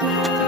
Bye.